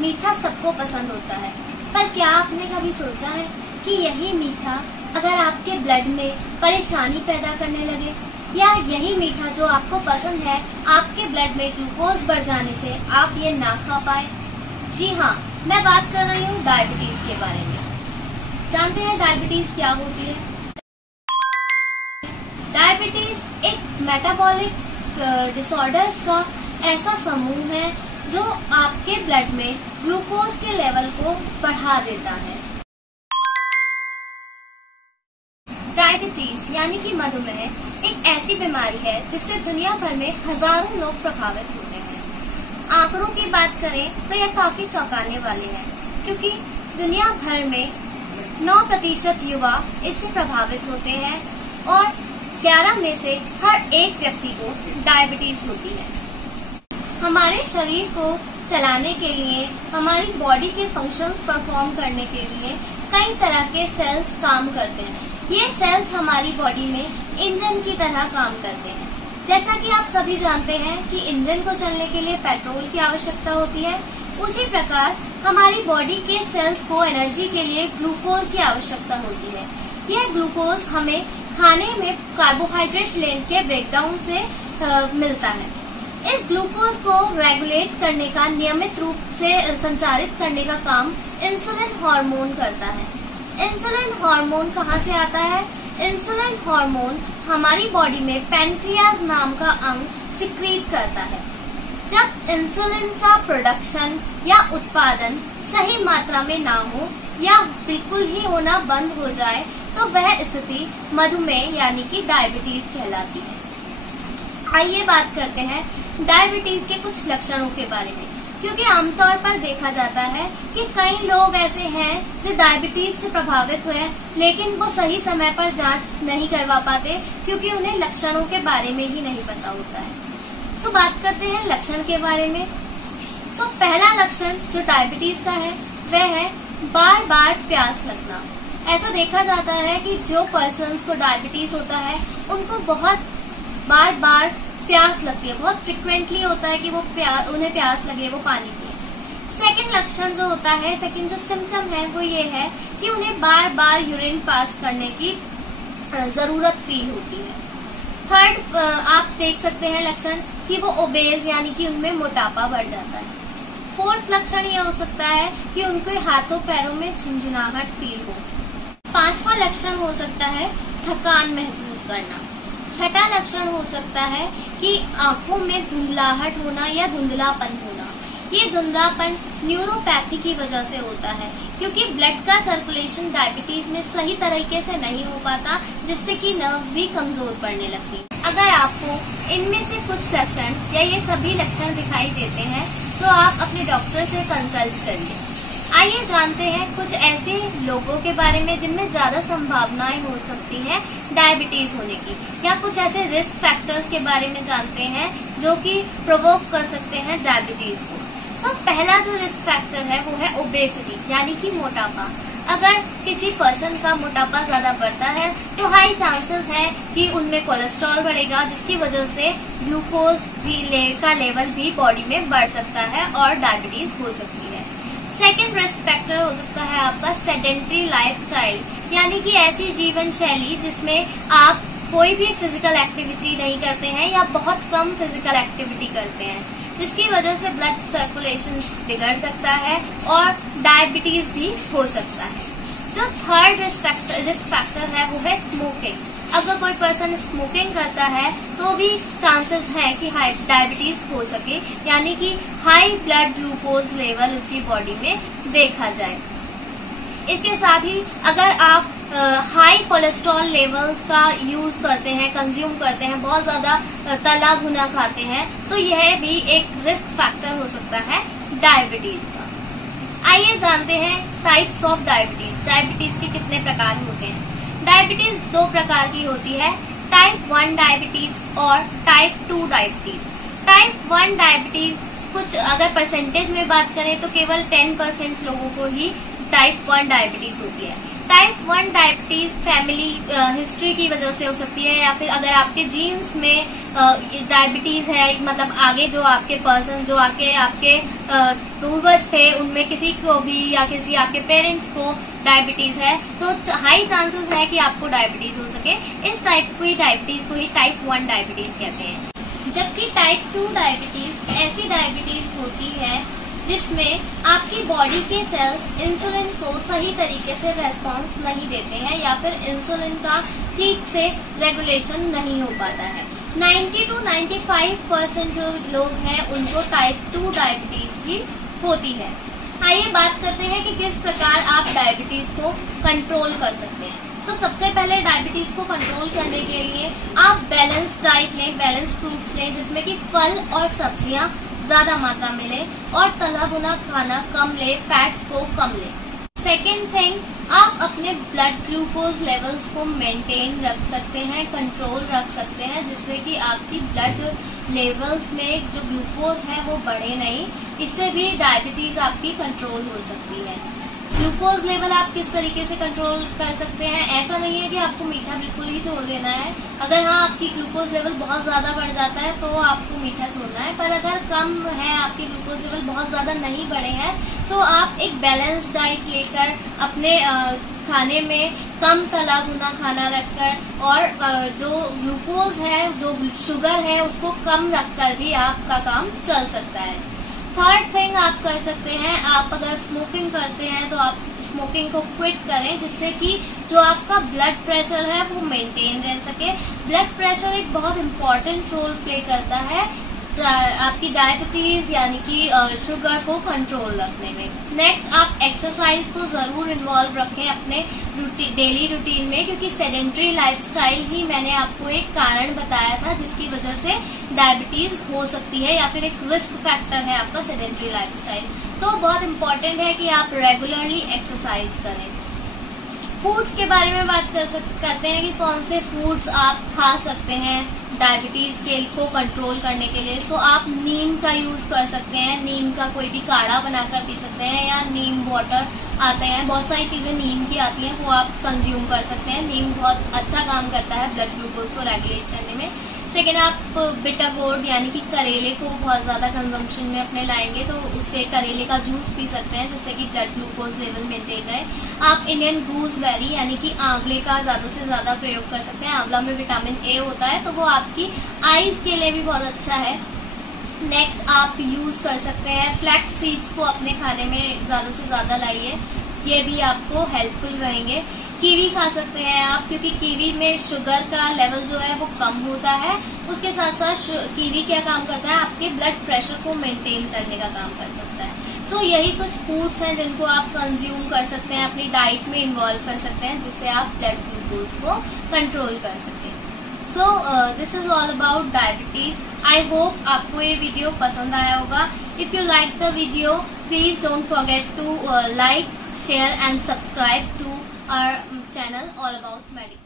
मीठा सबको पसंद होता है, पर क्या आपने कभी सोचा है कि यही मीठा अगर आपके ब्लड में परेशानी पैदा करने लगे, या यही मीठा जो आपको पसंद है आपके ब्लड में ग्लूकोज बढ़ जाने से आप ये ना खा पाए? जी हाँ, मैं बात कर रही हूँ डायबिटीज के बारे में। जानते हैं डायबिटीज क्या होती है? डायबिटीज एक मेटाबॉलिक डिसऑर्डर्स का ऐसा समूह है जो आपके ब्लड में ग्लूकोज के लेवल को बढ़ा देता है। डायबिटीज यानी कि मधुमेह एक ऐसी बीमारी है जिससे दुनिया भर में हजारों लोग प्रभावित होते हैं। आंकड़ों की बात करें तो यह काफी चौंकाने वाले हैं, क्योंकि दुनिया भर में 9% युवा इससे प्रभावित होते हैं और 11 में से हर एक व्यक्ति को डायबिटीज होती है। हमारे शरीर को चलाने के लिए, हमारी बॉडी के फंक्शंस परफॉर्म करने के लिए कई तरह के सेल्स काम करते हैं। ये सेल्स हमारी बॉडी में इंजन की तरह काम करते हैं। जैसा कि आप सभी जानते हैं कि इंजन को चलने के लिए पेट्रोल की आवश्यकता होती है, उसी प्रकार हमारी बॉडी के सेल्स को एनर्जी के लिए ग्लूकोज की आवश्यकता होती है। यह ग्लूकोज हमें खाने में कार्बोहाइड्रेट के ब्रेकडाउन से मिलता है। इस ग्लूकोज को रेगुलेट करने का, नियमित रूप से संचारित करने का काम इंसुलिन हार्मोन करता है। इंसुलिन हार्मोन कहाँ से आता है? इंसुलिन हार्मोन हमारी बॉडी में पैनक्रियाज नाम का अंग सिक्रीट करता है। जब इंसुलिन का प्रोडक्शन या उत्पादन सही मात्रा में ना हो या बिल्कुल ही होना बंद हो जाए तो वह स्थिति मधुमेह यानी कि डायबिटीज कहलाती है। आइए बात करते हैं डायबिटीज के कुछ लक्षणों के बारे में, क्योंकि आमतौर पर देखा जाता है कि कई लोग ऐसे हैं जो डायबिटीज से प्रभावित हुए लेकिन वो सही समय पर जांच नहीं करवा पाते क्योंकि उन्हें लक्षणों के बारे में ही नहीं पता होता है। सो बात करते हैं लक्षण के बारे में। सो पहला लक्षण जो डायबिटीज का है वह है बार बार प्यास लगना। ऐसा देखा जाता है कि जो पर्सन्स को डायबिटीज होता है उनको बहुत बार बार प्यास लगती है, बहुत फ्रिक्वेंटली होता है कि वो उन्हें प्यास लगे, वो पानी पिए। सेकंड लक्षण जो होता है, सेकंड जो सिम्टम है वो ये है कि उन्हें बार बार यूरिन पास करने की जरूरत फील होती है। थर्ड आप देख सकते हैं लक्षण कि वो ओबेज यानी कि उनमें मोटापा बढ़ जाता है। फोर्थ लक्षण ये हो सकता है कि उनके हाथों पैरों में झुंझुनाहट फील हो। पांचवा लक्षण हो सकता है थकान महसूस करना। छठा लक्षण हो सकता है कि आंखों में धुंधलाहट होना या धुंधलापन होना। ये धुंधलापन न्यूरोपैथी की वजह से होता है, क्योंकि ब्लड का सर्कुलेशन डायबिटीज में सही तरीके से नहीं हो पाता, जिससे कि नर्व्स भी कमजोर पड़ने लगती है। अगर आपको इनमें से कुछ लक्षण या ये सभी लक्षण दिखाई देते हैं तो आप अपने डॉक्टर से कंसल्ट करिए। आइए जानते हैं कुछ ऐसे लोगों के बारे में जिनमें ज्यादा संभावनाएं हो सकती हैं डायबिटीज होने की, या कुछ ऐसे रिस्क फैक्टर्स के बारे में जानते हैं जो कि प्रोवोक कर सकते हैं डायबिटीज को। पहला जो रिस्क फैक्टर है वो है ओबेसिटी यानी कि मोटापा। अगर किसी पर्सन का मोटापा ज्यादा बढ़ता है तो हाई चांसेस है कि उनमें कोलेस्ट्रॉल बढ़ेगा, जिसकी वजह से ग्लूकोज का लेवल भी बॉडी में बढ़ सकता है और डायबिटीज हो सकती है। सेकेंड रिस्क फैक्टर हो सकता है आपका सेडेंटरी लाइफस्टाइल, यानी कि ऐसी जीवन शैली जिसमें आप कोई भी फिजिकल एक्टिविटी नहीं करते हैं या बहुत कम फिजिकल एक्टिविटी करते हैं, जिसकी वजह से ब्लड सर्कुलेशन बिगड़ सकता है और डायबिटीज भी हो सकता है। जो थर्ड रिस्क फैक्टर है वो है स्मोकिंग। अगर कोई पर्सन स्मोकिंग करता है तो भी चांसेस है कि डायबिटीज हो सके, यानी कि हाई ब्लड ग्लूकोज लेवल उसकी बॉडी में देखा जाए। इसके साथ ही अगर आप हाई कोलेस्ट्रॉल लेवल्स का यूज करते हैं, कंज्यूम करते हैं, बहुत ज्यादा तला भुना खाते हैं, तो यह भी एक रिस्क फैक्टर हो सकता है डायबिटीज का। आइए जानते हैं टाइप्स ऑफ डायबिटीज। डायबिटीज के कितने प्रकार होते हैं? डायबिटीज दो प्रकार की होती है, टाइप 1 डायबिटीज और टाइप 2 डायबिटीज। टाइप 1 डायबिटीज कुछ अगर परसेंटेज में बात करें तो केवल 10% लोगों को ही टाइप 1 डायबिटीज होती है। टाइप 1 डायबिटीज फैमिली हिस्ट्री की वजह से हो सकती है, या फिर अगर आपके जीन्स में डायबिटीज है, मतलब आगे जो आपके पर्सन जो आपके पूर्वज थे उनमें किसी को भी या किसी आपके पेरेंट्स को डायबिटीज है, तो हाई चांसेस है कि आपको डायबिटीज हो सके। इस टाइप की डायबिटीज को ही टाइप 1 डायबिटीज कहते हैं। जबकि टाइप 2 डायबिटीज ऐसी डायबिटीज होती है जिसमें आपकी बॉडी के सेल्स इंसुलिन को सही तरीके से रेस्पॉन्स नहीं देते हैं, या फिर इंसुलिन का ठीक से रेगुलेशन नहीं हो पाता है। 90 to 95% जो लोग हैं उनको टाइप 2 डायबिटीज भी होती है। आइए बात करते हैं कि किस प्रकार आप डायबिटीज को कंट्रोल कर सकते हैं। तो सबसे पहले डायबिटीज को कंट्रोल करने के लिए आप बैलेंस डाइट लें, बैलेंस फ्रूट्स लें, जिसमें कि फल और सब्जियां ज्यादा मात्रा में लें, और तला भुना खाना कम लें, फैट्स को कम लें। सेकेंड थिंग, आप अपने ब्लड ग्लूकोज लेवल्स को मेंटेन रख सकते हैं, कंट्रोल रख सकते हैं, जिससे कि आपकी ब्लड लेवल्स में जो ग्लूकोज है वो बढ़े नहीं। इससे भी डायबिटीज आपकी कंट्रोल हो सकती है। ग्लूकोज लेवल आप किस तरीके से कंट्रोल कर सकते हैं? ऐसा नहीं है कि आपको मीठा बिल्कुल ही छोड़ देना है। अगर हाँ आपकी ग्लूकोज लेवल बहुत ज्यादा बढ़ जाता है तो आपको मीठा छोड़ना है, पर अगर कम है, आपके ग्लूकोज लेवल बहुत ज्यादा नहीं बढ़े हैं, तो आप एक बैलेंस डाइट लेकर अपने खाने में कम तला भुना खाना रखकर और जो ग्लूकोज है, जो शुगर है, उसको कम रखकर भी आपका काम चल सकता है। थर्ड थिंग आप कर सकते हैं, आप अगर स्मोकिंग करते हैं तो आप स्मोकिंग को क्विट करें, जिससे कि जो आपका ब्लड प्रेशर है वो मेंटेन रह सके। ब्लड प्रेशर एक बहुत इम्पोर्टेंट रोल प्ले करता है आपकी डायबिटीज यानी कि शुगर को कंट्रोल रखने में। नेक्स्ट, आप एक्सरसाइज को जरूर इन्वॉल्व रखें अपने डेली रूटीन में, क्योंकि सेडेंट्री लाइफस्टाइल ही मैंने आपको एक कारण बताया था जिसकी वजह से डायबिटीज हो सकती है, या फिर एक रिस्क फैक्टर है आपका सेडेंट्री लाइफस्टाइल। तो बहुत इम्पोर्टेंट है कि आप रेगुलरली एक्सरसाइज करें। फूड्स के बारे में बात करते हैं कि कौन से फूड्स आप खा सकते हैं डायबिटीज को कंट्रोल करने के लिए। सो आप नीम का यूज कर सकते हैं, नीम का कोई भी काढ़ा बनाकर पी सकते हैं, या नीम वाटर आते हैं, बहुत सारी चीजें नीम की आती हैं, वो आप कंज्यूम कर सकते हैं। नीम बहुत अच्छा काम करता है ब्लड ग्लूकोज को रेगुलेट करने में। सेकेंड, आप बिटर गोर्ड यानी कि करेले को बहुत ज्यादा कंजम्पशन में अपने लाएंगे तो उससे करेले का जूस पी सकते हैं, जिससे कि ब्लड ग्लूकोज लेवल मेंटेन रहे। आप इंडियन गूसबेरी यानी कि आंवले का ज्यादा से ज्यादा प्रयोग कर सकते हैं। आंवला में विटामिन ए होता है, तो वो आपकी आईज के लिए भी बहुत अच्छा है। नेक्स्ट, आप यूज कर सकते हैं फ्लैक्स सीड्स को अपने खाने में ज्यादा से ज्यादा लाइए, ये भी आपको हेल्पफुल रहेंगे। कीवी खा सकते हैं आप, क्योंकि कीवी में शुगर का लेवल जो है वो कम होता है। उसके साथ साथ कीवी क्या काम करता है, आपके ब्लड प्रेशर को मेंटेन करने का काम कर सकता है। सो यही कुछ फूड्स हैं जिनको आप कंज्यूम कर सकते हैं, अपनी डाइट में इन्वॉल्व कर सकते हैं, जिससे आप ब्लड ग्लूकोज को कंट्रोल कर सकें। So this is all about diabetes. I hope आपको ये वीडियो पसंद आया होगा। If you like the video, please don't forget to like, share and subscribe to our channel all about medical.